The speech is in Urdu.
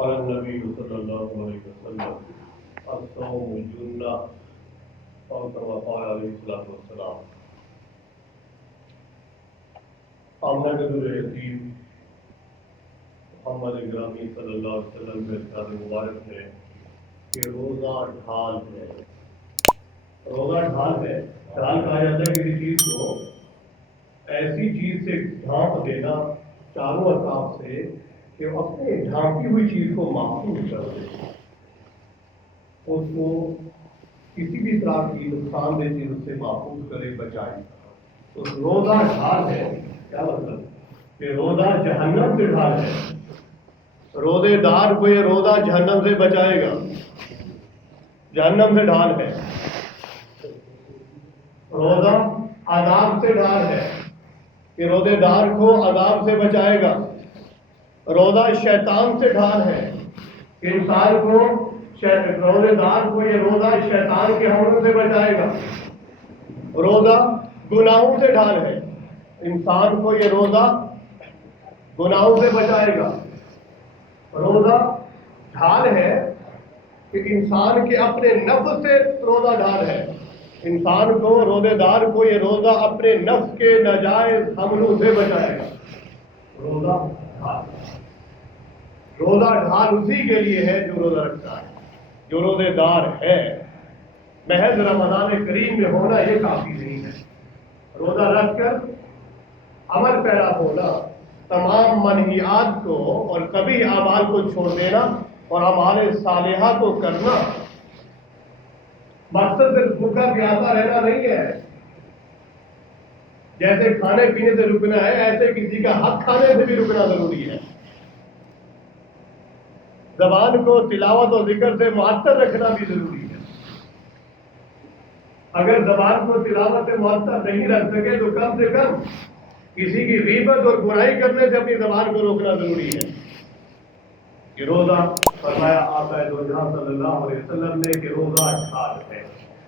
قال النبي صلى الله عليه وسلم الصوم جنة أو كما قال عليه الصلاة والسلام. آمنہ نبی یتیم محمد گرامی صلی اللہ علیہ وسلم کے ارشاد مبارک ہے کہ روزہ ڈھال ہے. روزہ ڈھال ہے. ڈھال کہا جاتا ہے کسی چیز کو ایسی چیز سے ڈھانپ دینا چاروں اطراف سے کہ اپنے ڈھانپی ہوئی چیز کو محفوظ کر دے, اس کو کسی بھی طرح کی نقصان دہ چیز سے محفوظ کرے, بچائے. تو روزہ ڈھال ہے. کیا مطلب کہ روزہ جہنم سے ڈھال ہے. روزے دار کو یہ روزہ جہنم سے بچائے گا, جہنم سے ڈھال ہے. روزہ عذاب سے ڈھال ہے کہ روزے دار کو عذاب سے بچائے گا. روزہ شیطان سے ڈھال ہے کہ انسان کو روزے دار کو یہ روزہ شیطان کے حملوں سے بچائے گا. روزہ گناہوں سے ڈھال ہے, انسان کو یہ روزہ گناہوں سے بچائے گا. روزہ ڈھال ہے کہ انسان کے اپنے نفس سے روزہ ڈھال ہے. انسان کو روزے دار کو یہ روزہ اپنے نفس کے ناجائز حملوں سے بچائے گا. روزہ ڈھال. روزہ ڈھال اسی کے لیے ہے جو روزہ رکھتا ہے, جو روزے دار ہے. محض رمضان کریم میں ہونا یہ کافی نہیں ہے. روزہ رکھ کر عمل پیرا ہونا, تمام منہیات کو اور کبھی اعمال کو چھوڑ دینا اور اعمال صالحہ کو کرنا, مقصد صرف بھوکا پیاسا رہنا نہیں ہے. جیسے کھانے پینے سے رکنا ہے ایسے کسی کا حق کھانے سے بھی رکنا ضروری ہے. زبان کو تلاوت اور ذکر سے معطر رکھنا بھی ضروری ہے. اگر زبان کو تلاوت سے معطر نہیں رکھ سکے تو کم سے کم کسی کی غیبت اور برائی کرنے سے اپنی زبان کو روکنا ضروری ہے. کہ روزہ فرمایا آقا دو جہاں صلی اللہ علیہ وسلم نے کہ روزہ ڈھال ہے.